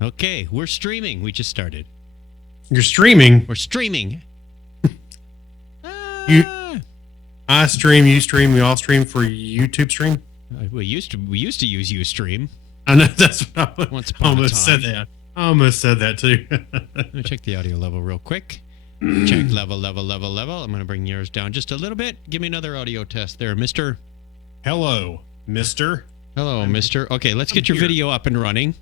Okay, we're streaming. We just started. You're streaming? We're streaming. I stream, you stream, we all stream for YouTube stream? We used to use Ustream. I know, that's what I Once upon a time. said that. I almost said that too. Let me check the audio level real quick. Check level. I'm going to bring yours down just a little bit. Give me another audio test there, mister. Hello, mister. Hello, mister. Okay, let's get your video up and running.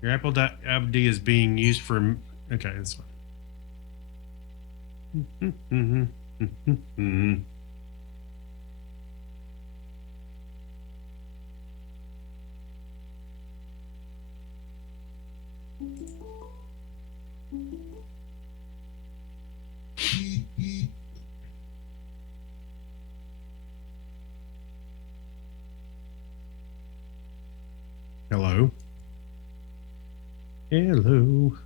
Your Apple.ID is being used for... Okay, that's fine. Hello. Hello.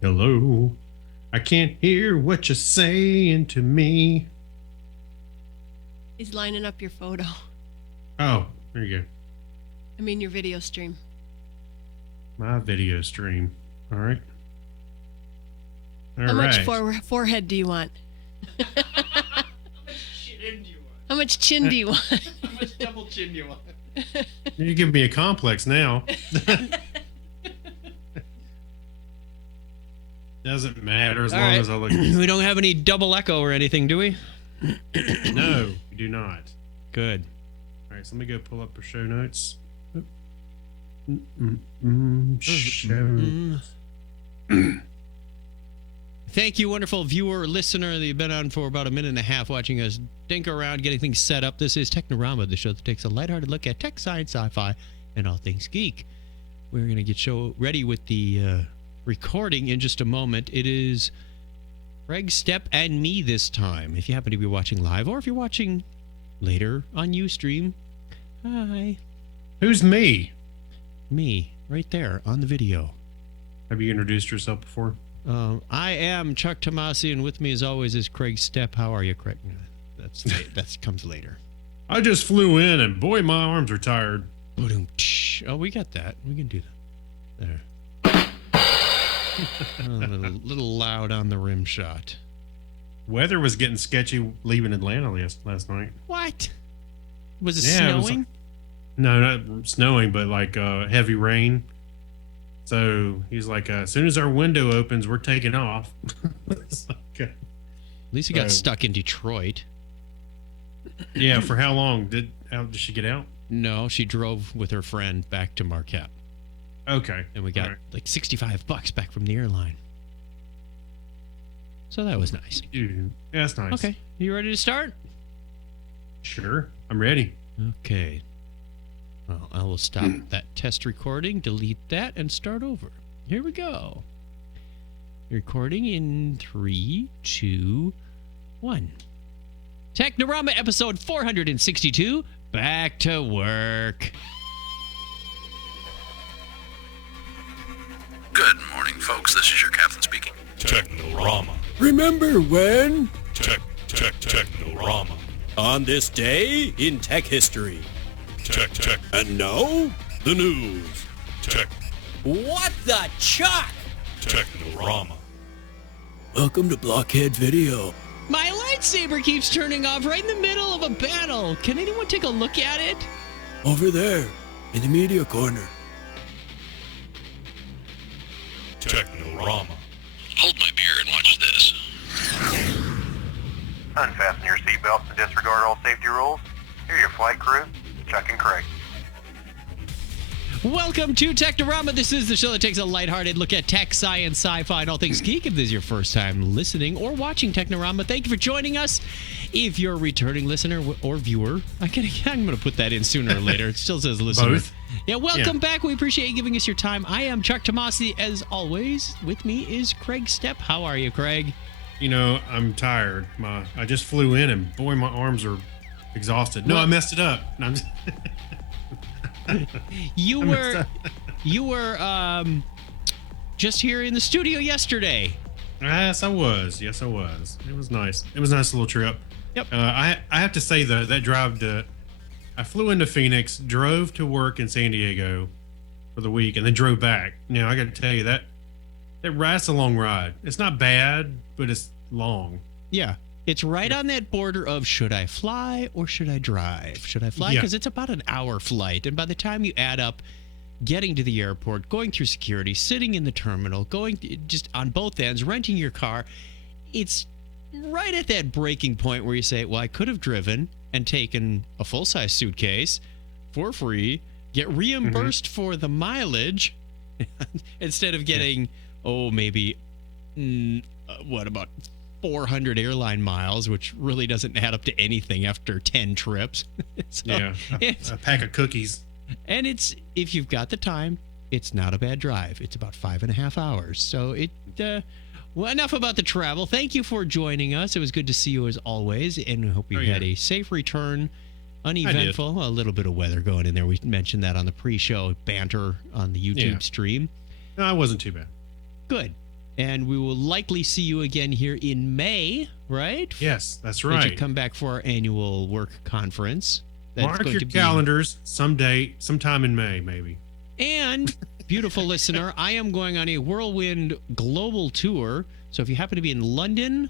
Hello. I can't hear what you're saying to me. He's lining up your photo. Oh, there you go. I mean your video stream. My video stream. All right. How much forehead do you want? How much chin do you want? How much double chin do you want? You give me a complex now. Doesn't matter as long as I look. We don't have any double echo or anything, do we? No, we do not. Good. All right, so let me go pull up our show notes. Thank you, wonderful viewer or listener that you've been on for about a minute and a half watching us dink around, getting things set up. This is Technorama, the show that takes a lighthearted look at tech, science, sci-fi, and all things geek. We're going to get show ready with the recording in just a moment. It is Craig, Step, and me this time. If you happen to be watching live or if you're watching later on Ustream, hi. Who's me? Me, right there on the video. Have you introduced yourself before? I am Chuck Tomasi, and with me as always is Craig Step. How are you, Craig? That comes later. I just flew in, and boy, my arms are tired. Oh, we got that. We can do that. There. A little loud on the rim shot. Weather was getting sketchy leaving Atlanta last night. What? Was it snowing? No, not snowing, but like heavy rain. So he's like, as soon as our window opens, we're taking off. It's like, at least he got stuck in Detroit. Yeah, for how long? Did she get out? No, she drove with her friend back to Marquette. Okay. And we got like $65 back from the airline. So that was nice. Yeah, that's nice. Okay. You ready to start? Sure. I'm ready. Okay. Well, I will stop that test recording, delete that, and start over. Here we go. Recording in 3, 2, 1. Technorama episode 462. Back to work. Good morning, folks. This is your captain speaking. Technorama. Remember when? Technorama. On this day in tech history. Tech. And now, the news. Tech. What the chuck? Technorama. Welcome to Blockhead Video. My lightsaber keeps turning off right in the middle of a battle. Can anyone take a look at it? Over there, in the media corner. Technorama. Hold my beer and watch this. Unfasten your seatbelts and disregard all safety rules. Here are your flight crew, Chuck and Craig. Welcome to Technorama. This is the show that takes a lighthearted look at tech, science, sci-fi, and all things geek. If this is your first time listening or watching Technorama, thank you for joining us. If you're a returning listener or viewer, I'm going to put that in sooner or later. It still says listener. Both. Yeah, welcome back. We appreciate you giving us your time. I am Chuck Tomasi, as always. With me is Craig Step. How are you, Craig? You know, I'm tired. I just flew in, and boy, my arms are exhausted. No, I messed it up. No, I'm just just here in the studio yesterday. Yes, I was. Yes, I was. It was nice. It was a nice little trip. Yep. I have to say though, that drive I flew into Phoenix, drove to work in San Diego for the week, and then drove back. Now I got to tell you that's a long ride. It's not bad, but it's long. Yeah. It's right on that border of should I fly or should I drive? Should I fly? Yeah. Because it's about an hour flight. And by the time you add up getting to the airport, going through security, sitting in the terminal, going just on both ends, renting your car, it's right at that breaking point where you say, well, I could have driven and taken a full-size suitcase for free, get reimbursed for the mileage instead of getting, maybe, about 400 airline miles, which really doesn't add up to anything after 10 trips. So Yeah, a pack of cookies. And if you've got the time, it's not a bad drive. It's about 5.5 hours. So well, enough about the travel. Thank you for joining us. It was good to see you as always, and I hope you had a safe return. Uneventful. A little bit of weather going in there. We mentioned that on the pre-show banter on the YouTube stream. No, it wasn't too bad. Good. And we will likely see you again here in May, right? Yes, that's As right. you come back for our annual work conference. That's Mark going your to be- calendars sometime in May, maybe. And, beautiful listener, I am going on a whirlwind global tour. So if you happen to be in London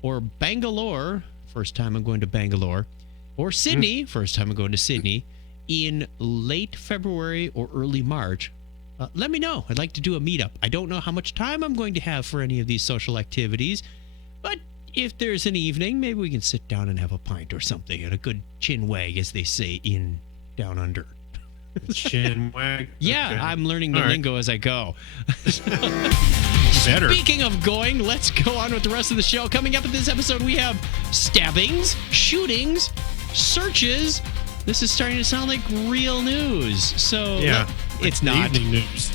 or Bangalore, first time I'm going to Bangalore, or Sydney, first time I'm going to Sydney, in late February or early March, let me know. I'd like to do a meetup. I don't know how much time I'm going to have for any of these social activities, but if there's an evening, maybe we can sit down and have a pint or something and a good chin wag, as they say in Down Under. Chin wag. Yeah, Okay. I'm learning the All right. lingo as I go. Better. Speaking of going, let's go on with the rest of the show. Coming up in this episode, we have stabbings, shootings, searches. This is starting to sound like real news. So Yeah, it's the not. evening news.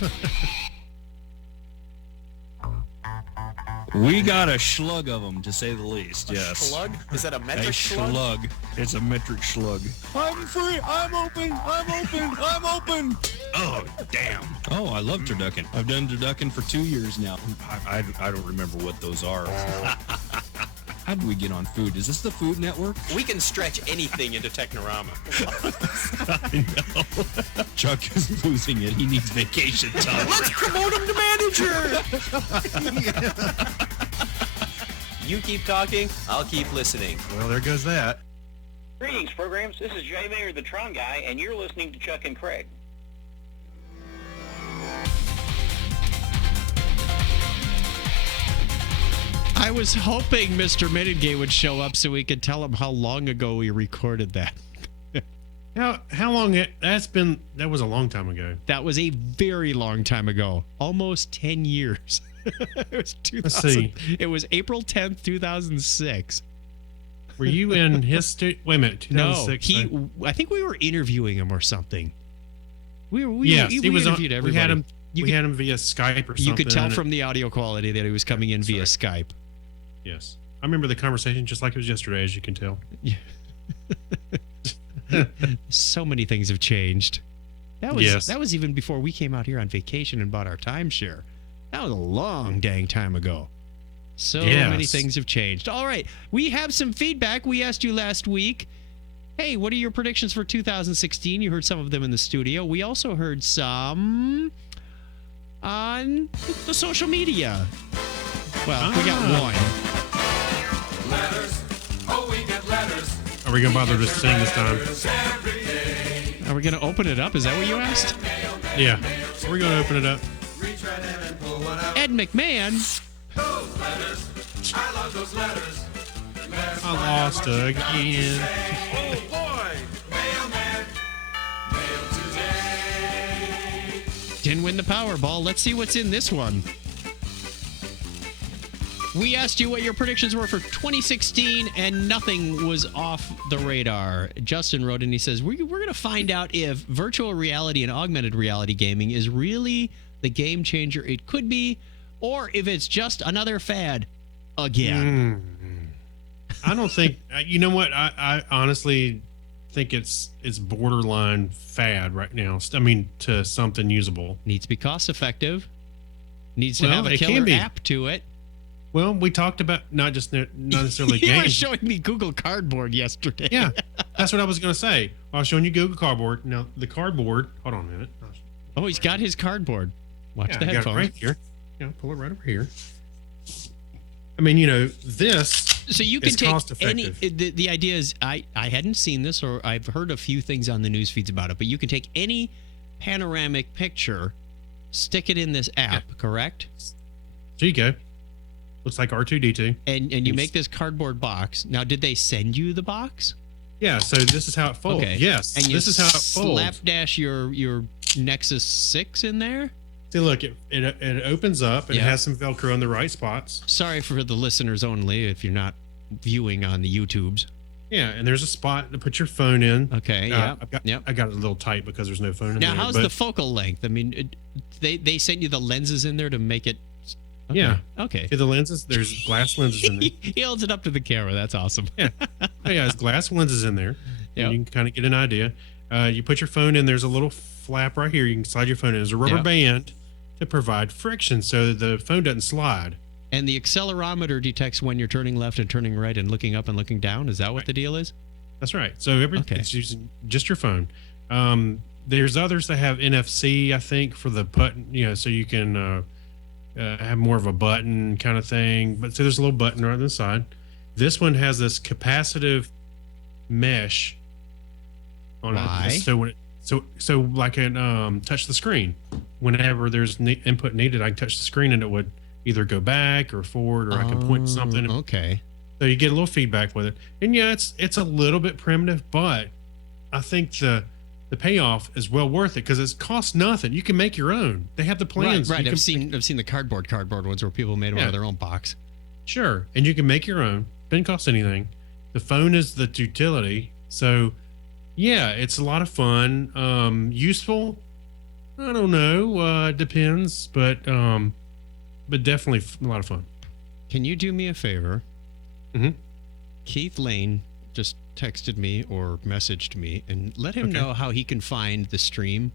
We got a slug of them, to say the least. Yes. Slug? Is that a A metric slug? slug. It's a metric slug. I'm free. I'm open. I'm open. I'm open. Oh, damn. Oh, I love turducken. I've done turducken for 2 years now. I don't remember what those are. How do we get on food? Is this the Food Network? We can stretch anything into Technorama. I know. Chuck is losing it. He needs vacation time. Let's promote him to manager! You keep talking, I'll keep listening. Well, there goes that. Greetings, programs. This is Jay Mayer, the Tron Guy, and you're listening to Chuck and Craig. I was hoping Mr. Minigay would show up so we could tell him how long ago we recorded that. How long that's been? That was a long time ago. That was a very long time ago. Almost 10 years. It was 2000. Let's see. It was April 10th, 2006. Were you in his wait a minute, No, 2006? I think we were interviewing him or something. We Yes, he was on. interviewed We everybody. had him. You We could- had him via Skype or something. You could tell and from the audio quality that he was coming in via Skype. Yes, I remember the conversation just like it was yesterday, as you can tell. So many things have changed. That was Yes. that was even before we came out here on vacation and bought our timeshare. That was a long dang time ago. So Yes. many things have changed. All right, we have some feedback. We asked you last week, hey, what are your predictions for 2016? You heard some of them in the studio. We also heard some on the social media. Well, we got one. Letters. Oh, we get letters. Are we gonna bother to sing this time? Every day. Are we going to open it up? Is that what you asked? Yeah, we're gonna open it up. Reach right in and pull one out. Ed McMahon. Those letters. I love those letters. Letters I lost again. Oh boy. Mailman. Mail today. Didn't win the Powerball. Let's see what's in this one. We asked you what your predictions were for 2016, and nothing was off the radar. Justin wrote in, he says, we're going to find out if virtual reality and augmented reality gaming is really the game changer it could be, or if it's just another fad again. I don't think. You know what? I honestly think it's borderline fad right now. I mean, to something usable. Needs to be cost effective. Needs to have a it can killer be. app to it. Well, we talked about not necessarily You were games. showing me Google Cardboard yesterday. Yeah, that's what I was going to say. I was showing you Google Cardboard. Now, the cardboard, hold on a minute. Oh, he's got his cardboard. Watch the I got it headphones. right here. Yeah, pull it right over here. I mean, you know, this So you can is take cost any. effective. The idea is, I hadn't seen this, or I've heard a few things on the news feeds about it, but you can take any panoramic picture, stick it in this app, correct? There you go. Looks like R2D2. And you make this cardboard box. Now, did they send you the box? Yeah, so this is how it folds. Okay. Yes, And you this is how it folds. slapdash your Nexus 6 in there? See, look, it opens up and Yeah. it has some Velcro in the right spots. Sorry for the listeners only if you're not viewing on the YouTubes. Yeah, and there's a spot to put your phone in. Okay, yeah. I got it a little tight because there's no phone in Now, there. how's the focal length? I mean, they sent you the lenses in there to make it. Okay. Yeah. Okay. See the lenses? There's glass lenses in there. He holds it up to the camera. That's awesome. Yeah. Oh, yeah, there's glass lenses in there. Yep. And you can kind of get an idea. You put your phone in. There's a little flap right here. You can slide your phone in. There's a rubber Yep. band to provide friction so the phone doesn't slide. And the accelerometer detects when you're turning left and turning right and looking up and looking down. Is that what the deal is? That's right. So it's using just your phone. There's others that have NFC, I think, for the button, you know, so you can have more of a button kind of thing. But so there's a little button right on the side. This one has this capacitive mesh on Why? it. So when so like an touch the screen. Whenever there's input needed, I can touch the screen and it would either go back or forward, or I can point to something. Okay. So you get a little feedback with it. And yeah, it's a little bit primitive, but I think the payoff is well worth it because it costs nothing. You can make your own. They have the plans. Right. You I've can- seen the cardboard ones where people made them out of their own box. Sure. And you can make your own. Didn't cost anything. The phone is the utility. So yeah, it's a lot of fun. Useful. I don't know. Depends, but definitely a lot of fun. Can you do me a favor? Mm-hmm. Keith Lane just texted me or messaged me, and let him know how he can find the stream.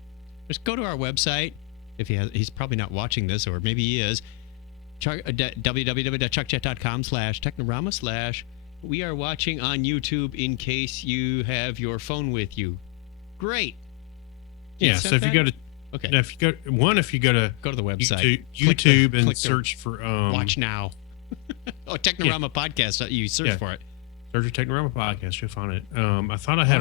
Just go to our website. If he's probably not watching this, or maybe he is. www.chuckjet.com/Technorama/ we are watching on YouTube in case you have your phone with you. Great. Yeah. So if you go to if you go to the website, YouTube and click search for Watch Now. Technorama podcast. You search for it. Search for Technorama podcast. You'll find it. I thought I had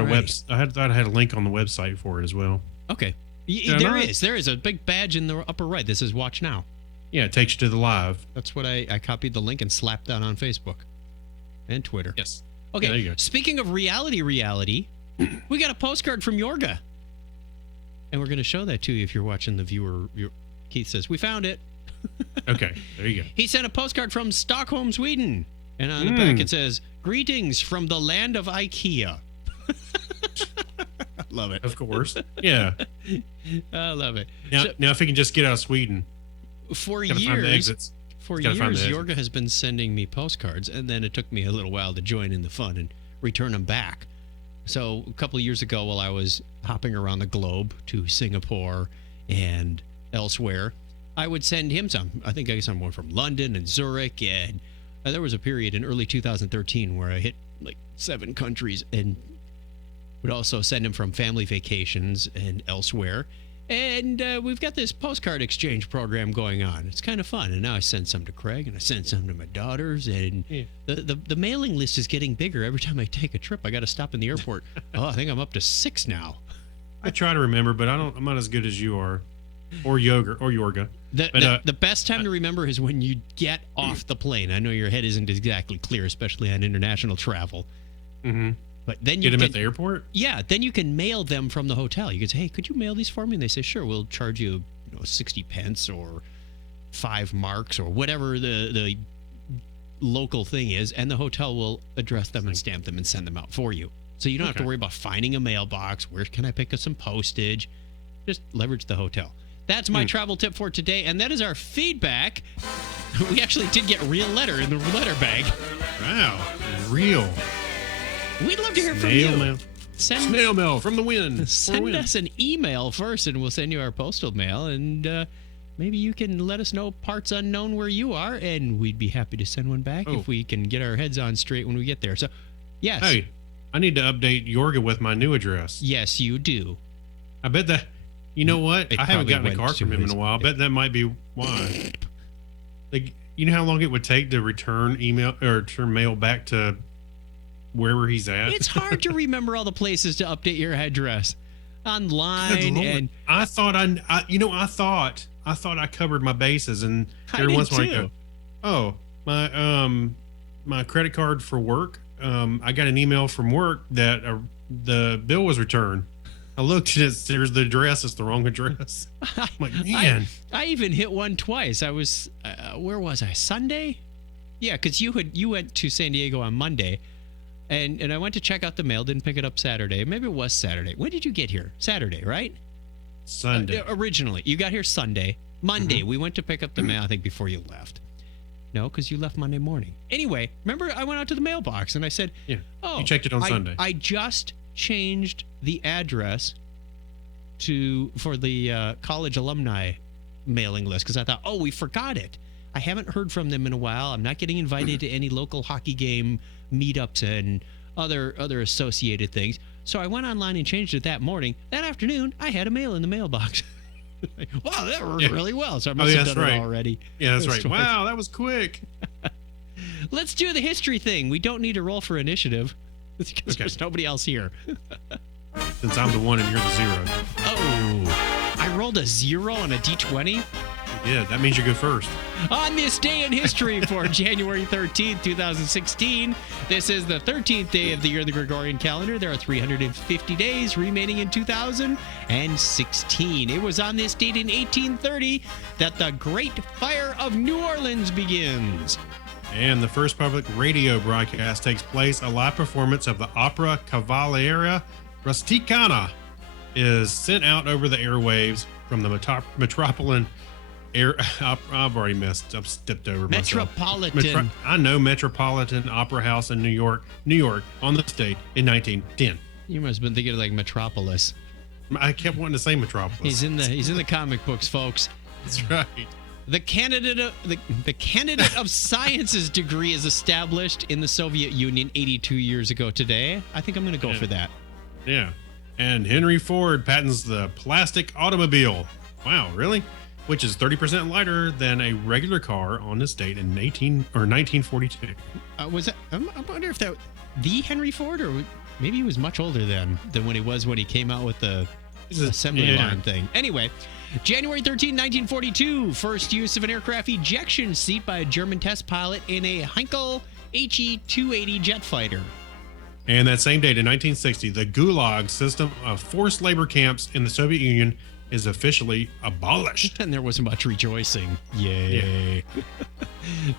thought I had a link on the website for it as well. Okay. There is a big badge in the upper right. This is Watch Now. Yeah, it takes you to the live. That's what I copied the link and slapped that on Facebook and Twitter. Yes. Okay. Yeah, there you go. Speaking of reality, we got a postcard from Yorga. And we're going to show that to you if you're watching the viewer. Keith says, we found it. Okay, there you go. He sent a postcard from Stockholm, Sweden. And on the back it says, greetings from the land of IKEA. Love it. Of course. Yeah. I love it. Now, if he can just get out of Sweden. For Gotta find the years, exits. For Gotta find years, the exits. Yorga has been sending me postcards, and then it took me a little while to join in the fun and return them back. So a couple of years ago, while I was hopping around the globe to Singapore and elsewhere, I would send him some. I think I got some more from London and Zurich, and there was a period in early 2013 where I hit like 7 countries, and would also send him from family vacations and elsewhere. And we've got this postcard exchange program going on. It's kind of fun. And now I send some to Craig, and I send some to my daughters. And the mailing list is getting bigger every time I take a trip. I got to stop in the airport. I think I'm up to 6 now. I try to remember, but I'm not as good as you are, or Yorga. The best time to remember is when you get off the plane. I know your head isn't exactly clear, especially on international travel. Mm-hmm. But then Get him at the airport? Yeah, then you can mail them from the hotel. You can say, hey, could you mail these for me? And they say, sure, we'll charge you 60 pence or 5 marks or whatever the local thing is, and the hotel will address them and stamp them and send them out for you. So you don't have to worry about finding a mailbox. Where can I pick up some postage? Just leverage the hotel. That's my travel tip for today, and that is our feedback. We actually did get a real letter in the letter bag. Wow, real. We'd love to hear from you. Mail. Snail mail from the wind. Send us an email first, and we'll send you our postal mail. And maybe you can let us know parts unknown where you are, and we'd be happy to send one back if we can get our heads on straight when we get there. So, yes. Hey, I need to update Yorga with my new address. Yes, you do. I bet that. You know what? It I haven't probably gotten a went card to from him in his- a while. I bet that might be why. Like, you know how long it would take to return email or return mail back to wherever he's at? It's hard to remember all the places to update your address Good online, Lord. and I thought I thought I covered my bases, and every once in a while I go, oh, my credit card for work. I got an email from work that the bill was returned. I looked at it. There's the address. It's the wrong address. I'm like, man. I even hit one twice. I was where was I? Sunday? Yeah, because you went to San Diego on Monday, and I went to check out the mail. Didn't pick it up Saturday. Maybe it was Saturday. When did you get here? Saturday, right? Sunday. Originally, you got here Sunday. Monday, we went to pick up the mail. I think before you left. No, because you left Monday morning. Anyway, remember I went out to the mailbox and I said, Yeah. "Oh, You checked it on Sunday. I just changed the address for the college alumni mailing list because I thought, oh, we forgot it. I haven't heard from them in a while. I'm not getting invited to any local hockey game meetups and other associated things. So I went online and changed it that morning. That afternoon, I had a mail in the mailbox. Wow, that worked really well. So I must have done it already. Yeah, that's right. Twice. Wow, that was quick. Let's do the history thing. We don't need to roll for initiative because there's nobody else here. Since I'm the one and you're the zero. Oh, I rolled a 0 on a D20. Yeah, that means you go first. On this day in history for January 13th, 2016, this is the 13th day of the year of the Gregorian calendar. There are 350 days remaining in 2016. It was on this date in 1830 that the Great Fire of New Orleans begins. And the first public radio broadcast takes place. A live performance of the opera Cavalleria Rusticana is sent out over the airwaves from the Metropolitan Air. I've already messed up, stepped over myself. Metropolitan. I know Metropolitan Opera House in New York, on the state in 1910. You must have been thinking of like Metropolis. I kept wanting to say Metropolis. He's in the comic books, folks. That's right. The candidate of sciences degree is established in the Soviet Union 82 years ago today. I think I'm going to go for that. Yeah. And Henry Ford patents the plastic automobile. Wow, really? Which is 30% lighter than a regular car on this date in 1942. Was that? I wonder if that the Henry Ford, or maybe he was much older than when he came out with the assembly line thing. Anyway, January 13, 1942, first use of an aircraft ejection seat by a German test pilot in a Heinkel HE-280 jet fighter. And that same date in 1960, the Gulag system of forced labor camps in the Soviet Union is officially abolished. And there wasn't much rejoicing. Yay. Yeah.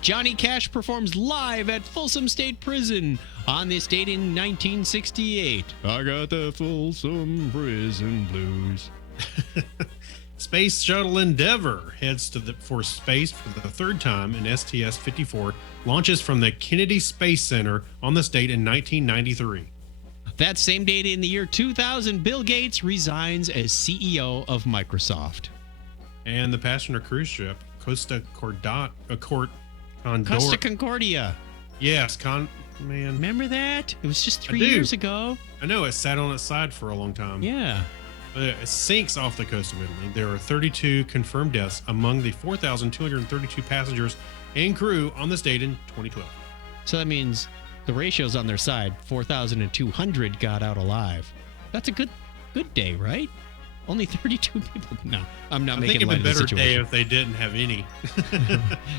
Johnny Cash performs live at Folsom State Prison on this date in 1968. I got the Folsom Prison blues. Space Shuttle Endeavour heads for space for the third time in STS-54, launches from the Kennedy Space Center on this date in 1993. That same date in the year 2000, Bill Gates resigns as CEO of Microsoft. And the passenger cruise ship Costa Concordia. Yes, man. Remember that? It was just 3 years ago. I know, it sat on its side for a long time. Yeah. It sinks off the coast of Italy. There are 32 confirmed deaths among the 4,232 passengers and crew on this date in 2012. So that means the ratio's on their side. 4,200 got out alive. That's a good day, right? Only 32 people. No, I'm not making light of the situation. I think it'd be a better day if they didn't have any.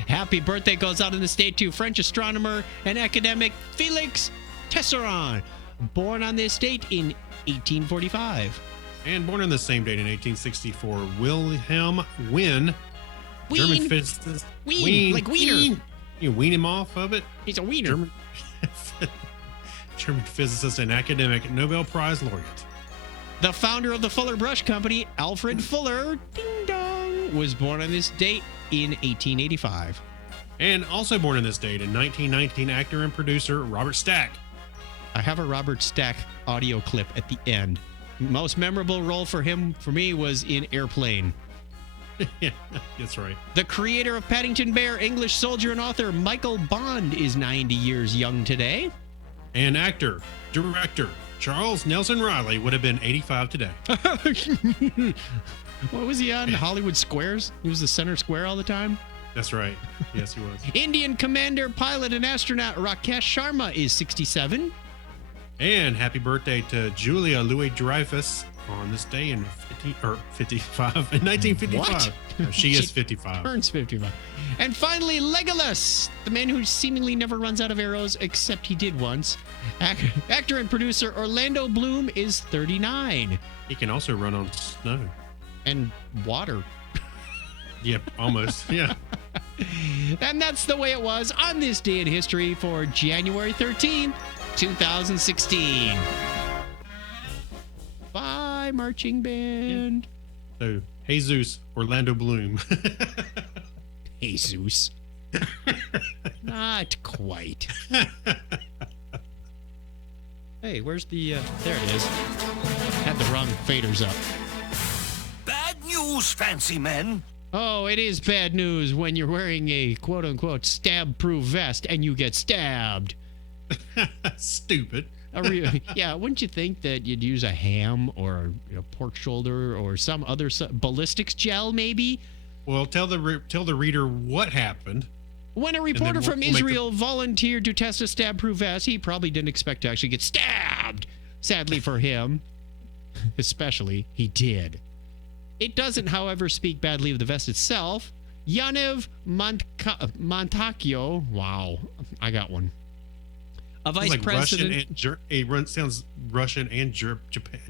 Happy birthday goes out in the state to French astronomer and academic Félix Tesseron, born on this date in 1845. And born on the same date in 1864, Wilhelm Wien, German physicist. Wien, like wiener. You wean him off of it? He's a wiener. German physicist and academic Nobel Prize laureate. The founder of the Fuller Brush Company, Alfred Fuller, ding dong, was born on this date in 1885. And also born on this date in 1919, actor and producer Robert Stack. I have a Robert Stack audio clip at the end. Most memorable role for me was in Airplane. Yeah, that's right. The creator of Paddington Bear, English soldier and author Michael Bond is 90 years young today. And actor, director Charles Nelson Riley would have been 85 today. What was he on? Hollywood Squares? He was the center square all the time? That's right. Yes, he was. Indian commander, pilot, and astronaut Rakesh Sharma is 67. And happy birthday to Julia Louis-Dreyfus on this day in 1955. What? No, she is 55. Turns 55. And finally, Legolas, the man who seemingly never runs out of arrows, except he did once. Actor and producer Orlando Bloom is 39. He can also run on snow. And water. Yep, almost. Yeah. And that's the way it was on this day in history for January 13th, 2016. Bye, marching band. So, Jesus, Orlando Bloom. Jesus. Not quite. Hey, where's the... there it is. Had the wrong faders up. Bad news, fancy men. Oh, it is bad news when you're wearing a quote-unquote stab-proof vest and you get stabbed. Stupid. Yeah, wouldn't you think that you'd use a ham or a pork shoulder or some other ballistics gel, maybe? Well, tell the reader what happened. When a reporter from Israel volunteered to test a stab-proof vest, he probably didn't expect to actually get stabbed. Sadly for him, especially, he did. It doesn't, however, speak badly of the vest itself. Yaniv Montakio, wow, I got one. A vice like president. Sounds Russian and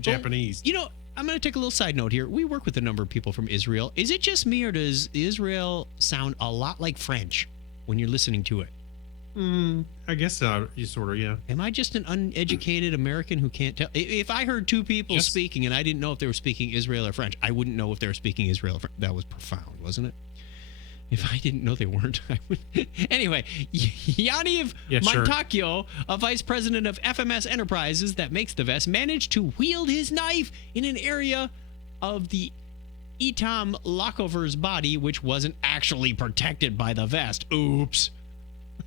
Japanese. You know, I'm going to take a little side note here. We work with a number of people from Israel. Is it just me, or does Israel sound a lot like French when you're listening to it? I guess you sort of, yeah. Am I just an uneducated American who can't tell? If I heard two people speaking and I didn't know if they were speaking Israel or French, I wouldn't know if they were speaking Israel or French. That was profound, wasn't it? If I didn't know they weren't, I would. Anyway, Yaniv Montakio, a vice president of FMS Enterprises that makes the vest, managed to wield his knife in an area of the Etam Lockover's body, which wasn't actually protected by the vest. Oops.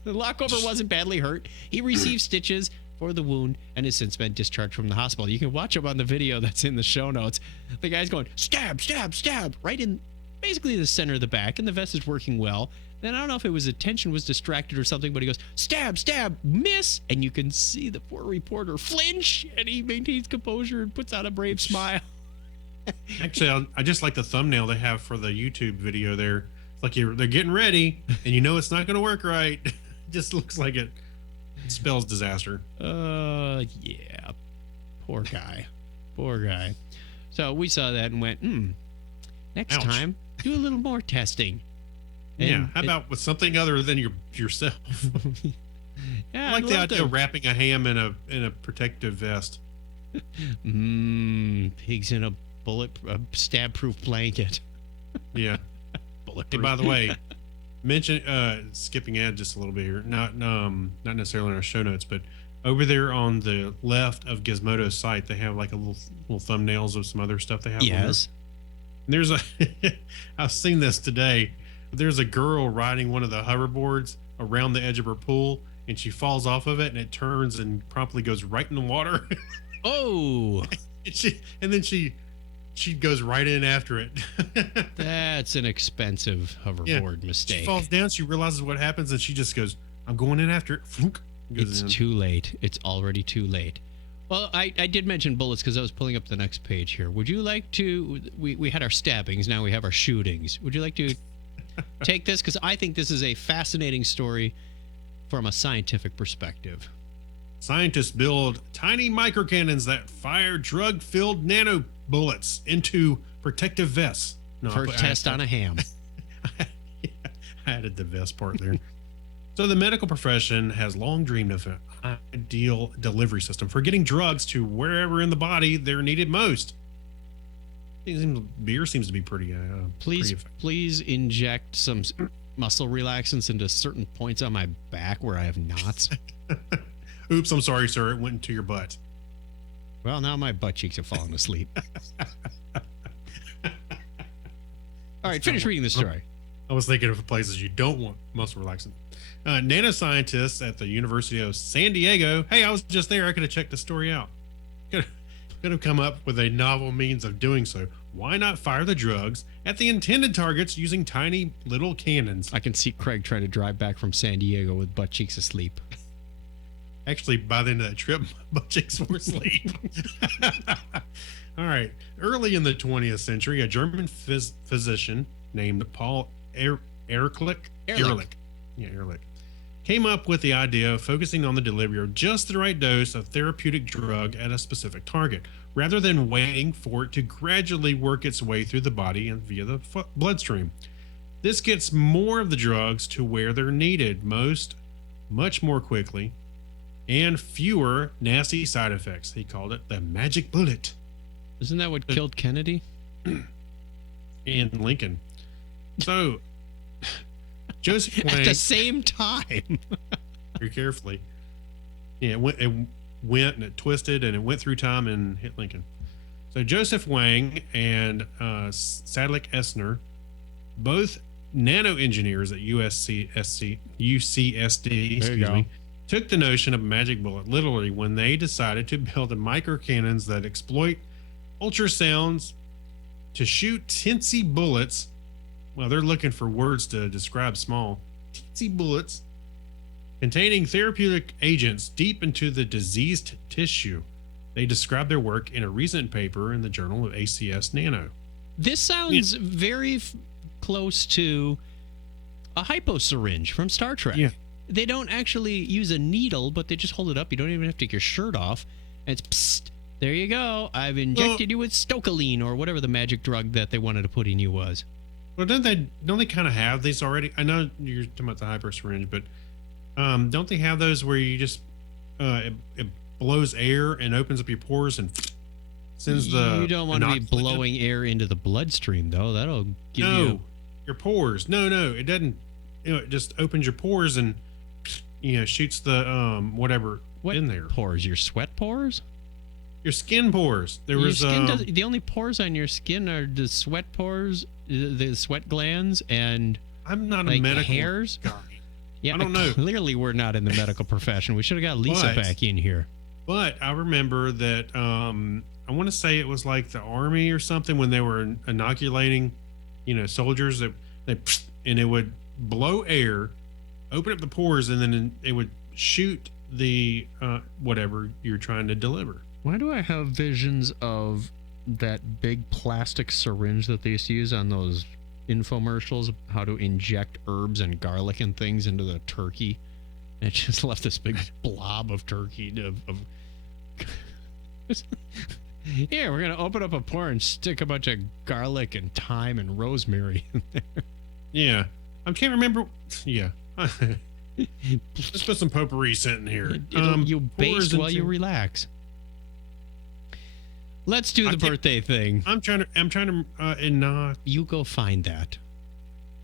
The Lockover wasn't badly hurt. He received stitches for the wound and has since been discharged from the hospital. You can watch him on the video that's in the show notes. The guy's going, stab, stab, stab, right in basically the center of the back, and the vest is working well. Then I don't know if it was attention was distracted or something, but he goes, stab, stab, miss, and you can see the poor reporter flinch, and he maintains composure and puts out a brave smile. Actually, I just like the thumbnail they have for the YouTube video there. It's like they're getting ready, and you know it's not going to work right. It just looks like it spells disaster. Yeah. Poor guy. Poor guy. So we saw that and went, next time, do a little more testing. And how about with something other than yourself? Yeah, I like the idea of wrapping a ham in a protective vest. Pigs in a stab-proof blanket. Yeah. Bulletproof. Hey, by the way, mention skipping ahead just a little bit here. Not necessarily in our show notes, but over there on the left of Gizmodo's site, they have like a little thumbnails of some other stuff they have. Yes. And there's I've seen this today. There's a girl riding one of the hoverboards around the edge of her pool, and she falls off of it, and it turns and promptly goes right in the water. Oh. and then she goes right in after it. That's an expensive hoverboard mistake. She falls down, she realizes what happens, and she just goes, I'm going in after it. It's too late. It's already too late. Well, I did mention bullets because I was pulling up the next page here. Would you like to... We had our stabbings, now we have our shootings. Would you like to take this? Because I think this is a fascinating story from a scientific perspective. Scientists build tiny microcannons that fire drug-filled nano bullets into protective vests. First test on a ham. I added the vest part there. So the medical profession has long dreamed of an ideal delivery system for getting drugs to wherever in the body they're needed most. Beer seems to be pretty Please inject some muscle relaxants into certain points on my back where I have knots. Oops, I'm sorry, sir. It went into your butt. Well, now my butt cheeks are falling asleep. All right, finish reading the story. I was thinking of places you don't want muscle relaxant. Nanoscientists at the University of San Diego. Hey, I was just there. I could have checked the story out. Could have come up with a novel means of doing so. Why not fire the drugs at the intended targets using tiny little cannons? I can see Craig trying to drive back from San Diego with butt cheeks asleep. Actually, by the end of that trip, my butt cheeks were asleep. All right. Early in the 20th century, a German physician named Paul Ehrlich came up with the idea of focusing on the delivery of just the right dose of therapeutic drug at a specific target, rather than waiting for it to gradually work its way through the body and via the bloodstream. This gets more of the drugs to where they're needed much more quickly, and fewer nasty side effects. He called it the magic bullet. Isn't that what killed Kennedy? And Lincoln. So, Joseph Wayne... At the same time. Very carefully. Yeah, it went and it twisted and it went through time and hit Lincoln. So Joseph Wang and Sadlik Essner, both nano engineers at UCSD, took the notion of a magic bullet literally when they decided to build micro cannons that exploit ultrasounds to shoot teensy bullets. Well, they're looking for words to describe small, teensy bullets containing therapeutic agents deep into the diseased tissue. They described their work in a recent paper in the Journal of ACS Nano. This sounds very close to a hyposyringe from Star Trek. Yeah. They don't actually use a needle, but they just hold it up. You don't even have to take your shirt off. And it's, psst, there you go. I've injected you with stocoline or whatever the magic drug that they wanted to put in you was. Well, don't they kind of have these already? I know you're talking about the hyper syringe, but don't they have those where you just it blows air and opens up your pores and sends the... You don't want to be blowing air into the bloodstream, though. That'll give you... your pores. No, it doesn't. It just opens your pores and shoots the whatever in there. Pores? Your sweat pores? Your skin pores. There was the only pores on your skin are the sweat pores, the sweat glands, and I'm not a medical hairs. guy. Yeah, I don't know. Clearly, we're not in the medical profession. We should have got Lisa back in here. But I remember that I want to say it was like the army or something when they were inoculating, soldiers and it would blow air, open up the pores, and then it would shoot the whatever you're trying to deliver. Why do I have visions of that big plastic syringe that they used to use on those infomercials, how to inject herbs and garlic and things into the turkey? And it just left this big blob of turkey Here, we're going to open up a pore and stick a bunch of garlic and thyme and rosemary in there. Yeah. I can't remember. Yeah. Let's put some potpourri scent in here. You baste while you relax. Let's do the birthday thing. I'm trying to you go find that.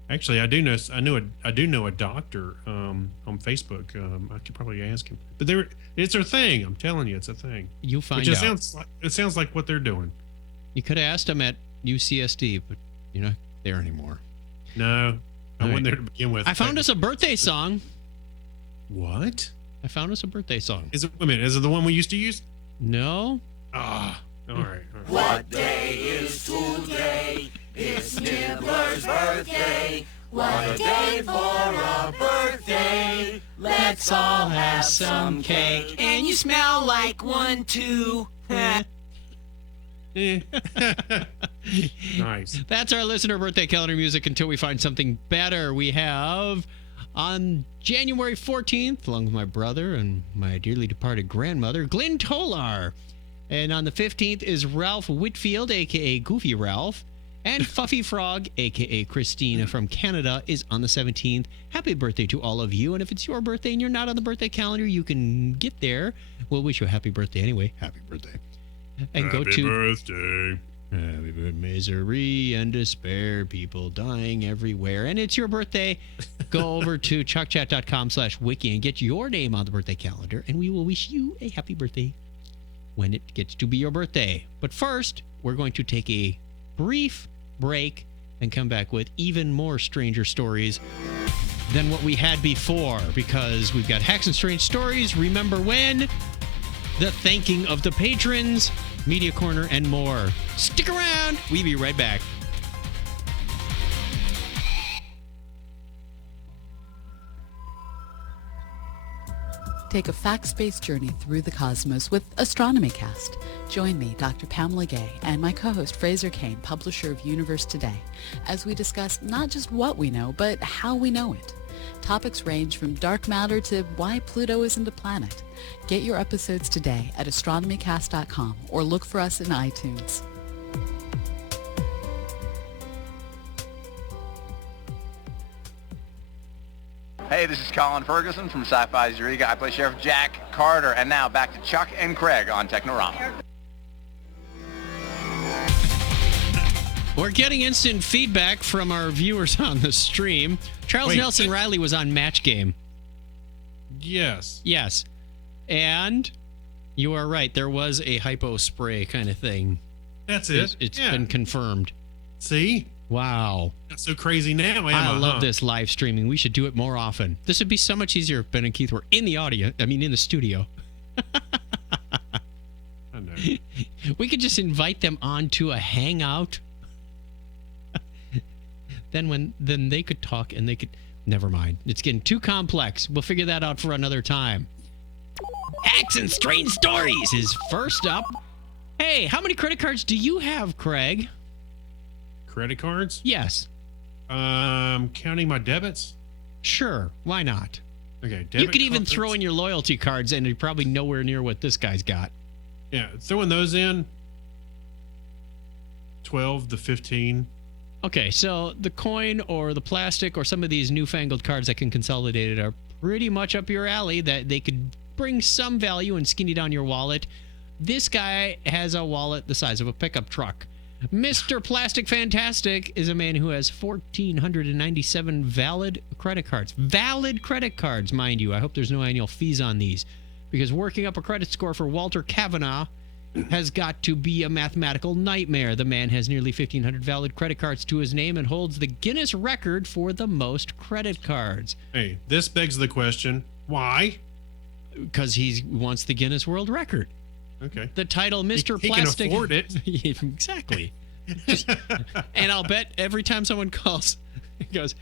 Actually, I do know a doctor on Facebook. I could probably ask him. But it's a thing. I'm telling you, it's a thing. You find out. It sounds like what they're doing. You could have asked him at UCSD, but you're not there anymore. No, I wasn't there to begin with. I found us a birthday song. What? I found us a birthday song. Is it the one we used to use? No. All right. What day is today? It's Nibbler's birthday. What a day for a birthday. Let's all have some cake. And you smell like one too. Nice. That's our listener birthday calendar music until we find something better. We have on January 14th, along with my brother and my dearly departed grandmother, Glenn Tolar. And on the 15th is Ralph Whitfield, a.k.a. Goofy Ralph. And Fuffy Frog, a.k.a. Christina from Canada, is on the 17th. Happy birthday to all of you. And if it's your birthday and you're not on the birthday calendar, you can get there. We'll wish you a happy birthday anyway. Happy birthday. And happy go to... birthday. Happy birthday. Misery and despair, people dying everywhere. And it's your birthday. Go over to chuckchat.com/wiki and get your name on the birthday calendar. And we will wish you a happy birthday when it gets to be your birthday. But first, we're going to take a brief break and come back with even more stranger stories than what we had before, because we've got Hacks and Strange Stories, Remember When, the thanking of the patrons, Media Corner, and more. Stick around. We'll be right back. Take a fact-based journey through the cosmos with Astronomy Cast. Join me, Dr. Pamela Gay, and my co-host Fraser Kane, publisher of Universe Today, as we discuss not just what we know, but how we know it. Topics range from dark matter to why Pluto isn't a planet. Get your episodes today at astronomycast.com or look for us in iTunes. Hey, this is Colin Ferguson from Sci-Fi Zuriga. I play Sheriff Jack Carter. And now back to Chuck and Craig on Technorama. We're getting instant feedback from our viewers on the stream. Charles Nelson Riley was on Match Game. Yes. Yes. And you are right. There was a hypo spray kind of thing. That's it. It's been confirmed. See? Wow. Not so crazy now, I love this live streaming. We should do it more often. This would be so much easier if Ben and Keith were in the in the studio. I know. We could just invite them onto a hangout. Then they could talk and they could... Never mind. It's getting too complex. We'll figure that out for another time. Hacks and Strange Stories is first up. Hey, how many credit cards do you have, Craig? Credit cards? Yes. Counting my debits? Sure. Why not? Okay. You could even throw in your loyalty cards, and you're probably nowhere near what this guy's got. Yeah, throwing those in, 12 to 15. Okay, so the coin or the plastic or some of these newfangled cards that can consolidate it are pretty much up your alley, that they could bring some value and skinny down your wallet. This guy has a wallet the size of a pickup truck. Mr. Plastic Fantastic is a man who has 1,497 valid credit cards. Valid credit cards, mind you. I hope there's no annual fees on these, because working up a credit score for Walter Kavanaugh has got to be a mathematical nightmare. The man has nearly 1,500 valid credit cards to his name and holds the Guinness record for the most credit cards. Hey, this begs the question, why? Because he wants the Guinness World Record. Okay. The title, Mr. Plastic. He can afford it. Exactly. And I'll bet every time someone calls, he goes,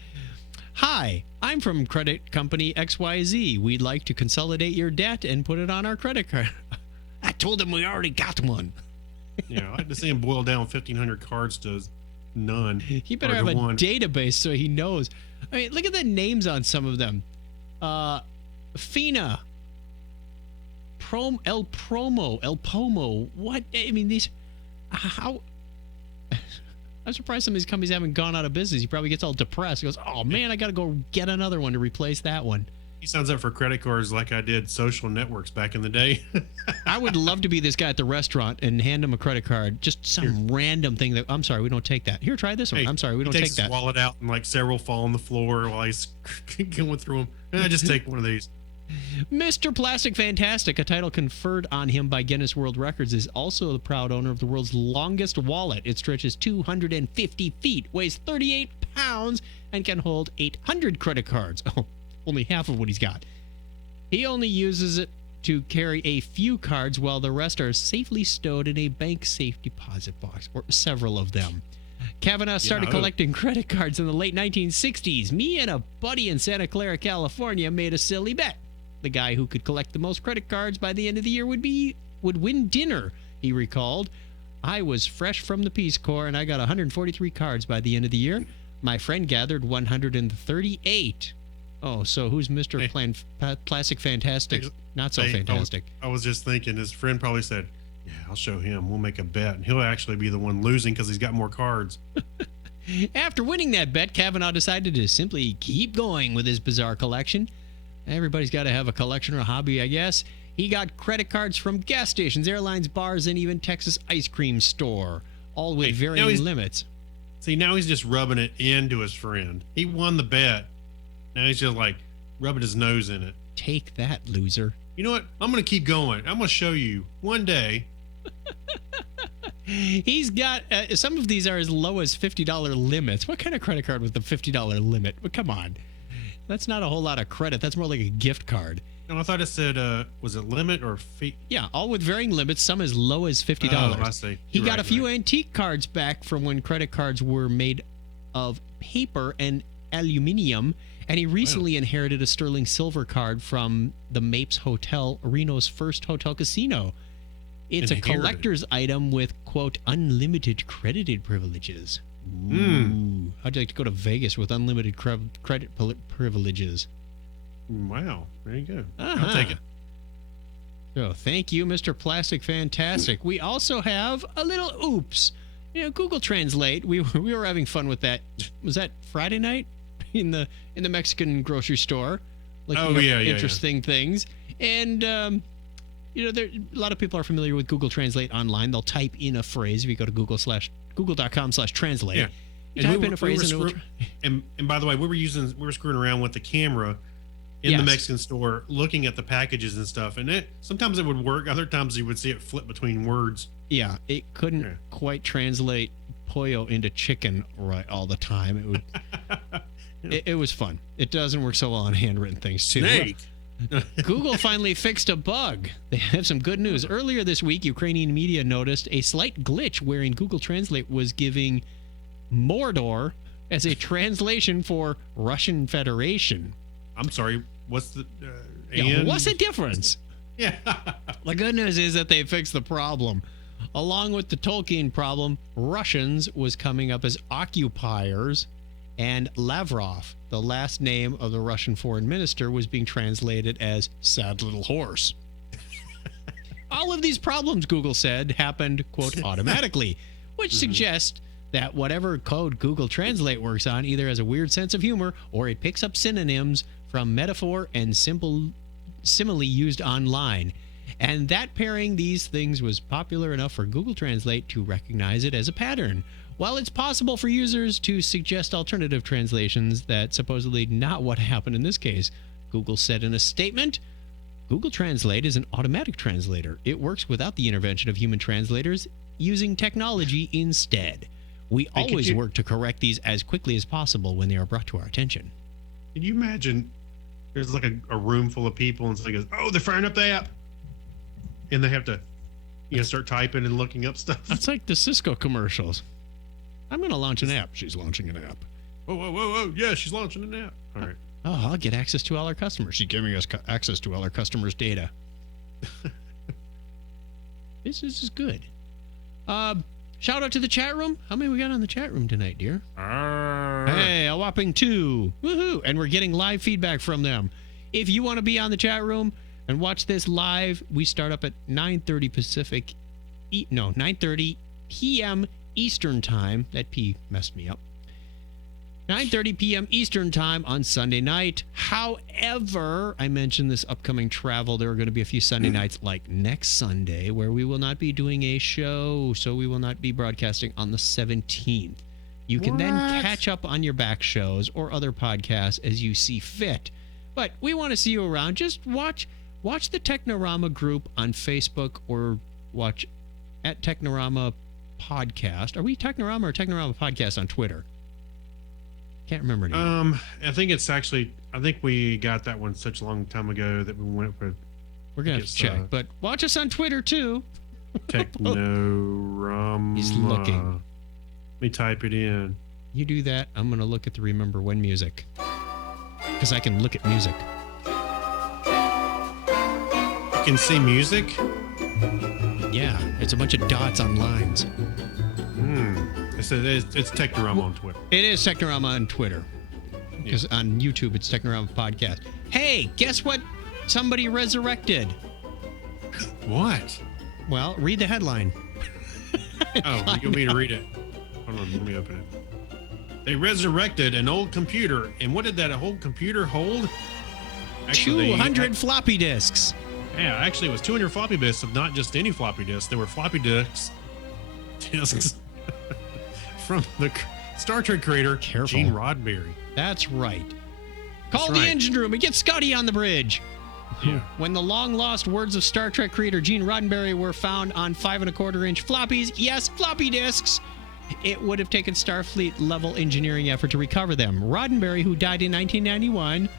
"Hi, I'm from credit company XYZ. We'd like to consolidate your debt and put it on our credit card." I told him we already got one. Yeah, I like to see him boil down 1,500 cards to none. He better have a database so he knows. I mean, look at the names on some of them. Fina. El Pomo. What? I mean, these... How... I'm surprised some of these companies haven't gone out of business. He probably gets all depressed. He goes, "Oh, man, I got to go get another one to replace that one." He signs up for credit cards like I did social networks back in the day. I would love to be this guy at the restaurant and hand him a credit card. Just some random thing that, "I'm sorry, we don't take that. Here, try this one. Hey, I'm sorry, we don't take that." He takes his wallet out and like several fall on the floor while he's going through them. Just take one of these. Mr. Plastic Fantastic, a title conferred on him by Guinness World Records, is also the proud owner of the world's longest wallet. It stretches 250 feet, weighs 38 pounds, and can hold 800 credit cards. Oh, only half of what he's got. He only uses it to carry a few cards, while the rest are safely stowed in a bank safe deposit box, or several of them. Kavanaugh started collecting credit cards in the late 1960s. Me and a buddy in Santa Clara, California, made a silly bet. The guy who could collect the most credit cards by the end of the year would win dinner, he recalled. "I was fresh from the Peace Corps, and I got 143 cards by the end of the year. My friend gathered 138. Oh, so who's Mr. Plastic Fantastic? Not so fantastic. I was just thinking, his friend probably said, "Yeah, I'll show him. We'll make a bet." And he'll actually be the one losing because he's got more cards. After winning that bet, Kavanaugh decided to simply keep going with his bizarre collection. Everybody's got to have a collection or a hobby, I guess. He got credit cards from gas stations, airlines, bars, and even Texas ice cream store, all with varying limits. See, now he's just rubbing it into his friend. He won the bet. Now he's just like rubbing his nose in it. Take that, loser. You know what? I'm going to keep going. I'm going to show you one day. He's got some of these are as low as $50 limits. What kind of credit card with the $50 limit? Well, come on. That's not a whole lot of credit. That's more like a gift card. No, I thought it said, was it limit or fee? Yeah, all with varying limits, some as low as $50. Oh, I see. He You're got right, a few right. antique cards back from when credit cards were made of paper and aluminium, and he recently inherited a sterling silver card from the Mapes Hotel, Reno's first hotel casino. It's a collector's item with, quote, unlimited credited privileges. Ooh. How'd you like to go to Vegas with unlimited credit privileges? Wow. There you go. Uh-huh. I'll take it. So thank you, Mr. Plastic Fantastic. We also have a little oops. Google Translate. We were having fun with that. Was that Friday night in the Mexican grocery store? Interesting things. And a lot of people are familiar with Google Translate online. They'll type in a phrase if you go to google.com/translate. Yeah. You type in a phrase and by the way, we were screwing around with the camera in the Mexican store, looking at the packages and stuff, and sometimes it would work. Other times you would see it flip between words. Yeah, it couldn't quite translate pollo into chicken right all the time. It would. It was fun. It doesn't work so well on handwritten things too. Snake. Google finally fixed a bug. They have some good news. Earlier this week, Ukrainian media noticed a slight glitch wherein Google Translate was giving Mordor as a translation for Russian Federation. I'm sorry. What's the what's the difference? Yeah. The good news is that they fixed the problem. Along with the Tolkien problem, Russians was coming up as occupiers, and Lavrov, the last name of the Russian foreign minister, was being translated as sad little horse. All of these problems, Google said, happened, quote, automatically, which suggests that whatever code Google Translate works on either has a weird sense of humor or it picks up synonyms from metaphor and simile used online. And that pairing these things was popular enough for Google Translate to recognize it as a pattern. While it's possible for users to suggest alternative translations, that's supposedly not what happened in this case. Google said in a statement, Google Translate is an automatic translator. It works without the intervention of human translators, using technology instead. We always work to correct these as quickly as possible when they are brought to our attention. Can you imagine there's like a room full of people and somebody goes, oh, they're firing up the app. And they have to start typing and looking up stuff. That's like the Cisco commercials. I'm going to launch an app. She's launching an app. Whoa. Yeah, she's launching an app. All right. Oh, I'll get access to all our customers. She's giving us access to all our customers' data. This is good. Shout out to the chat room. How many we got on the chat room tonight, dear? Hey, a whopping 2. Woohoo! And we're getting live feedback from them. If you want to be on the chat room and watch this live, we start up at 9:30 Pacific. 9:30 p.m. Eastern Time. That P messed me up. 9:30 p.m. Eastern Time on Sunday night. However, I mentioned this upcoming travel. There are going to be a few Sunday nights like next Sunday where we will not be doing a show, so we will not be broadcasting on the 17th. You can then catch up on your back shows or other podcasts as you see fit. But we want to see you around. Just watch the Technorama group on Facebook or watch at Technorama Podcast. Are we Technorama or Technorama Podcast on Twitter? Can't remember anymore. I think it's actually, I think we got that one such a long time ago that we went with. We're going to have to check. But watch us on Twitter, too. Technorama. He's looking. Let me type it in. You do that. I'm going to look at the Remember When music. Because I can look at music. You can see music? Yeah. It's a bunch of dots on lines. It's Technorama on Twitter. It is Technorama on Twitter. Because on YouTube, it's Technorama Podcast. Hey, guess what? Somebody resurrected. What? Well, read the headline. Oh, you want me to read it? Hold on, let me open it. They resurrected an old computer. And what did that old computer hold? Actually, 200 floppy disks. Yeah, actually, it was 200 floppy disks, not just any floppy disks. There were floppy disks from the Star Trek creator, Gene Roddenberry. That's right. Call the engine room and get Scotty on the bridge. Yeah. When the long-lost words of Star Trek creator Gene Roddenberry were found on 5 1/4-inch floppies, yes, floppy disks, it would have taken Starfleet-level engineering effort to recover them. Roddenberry, who died in 1991,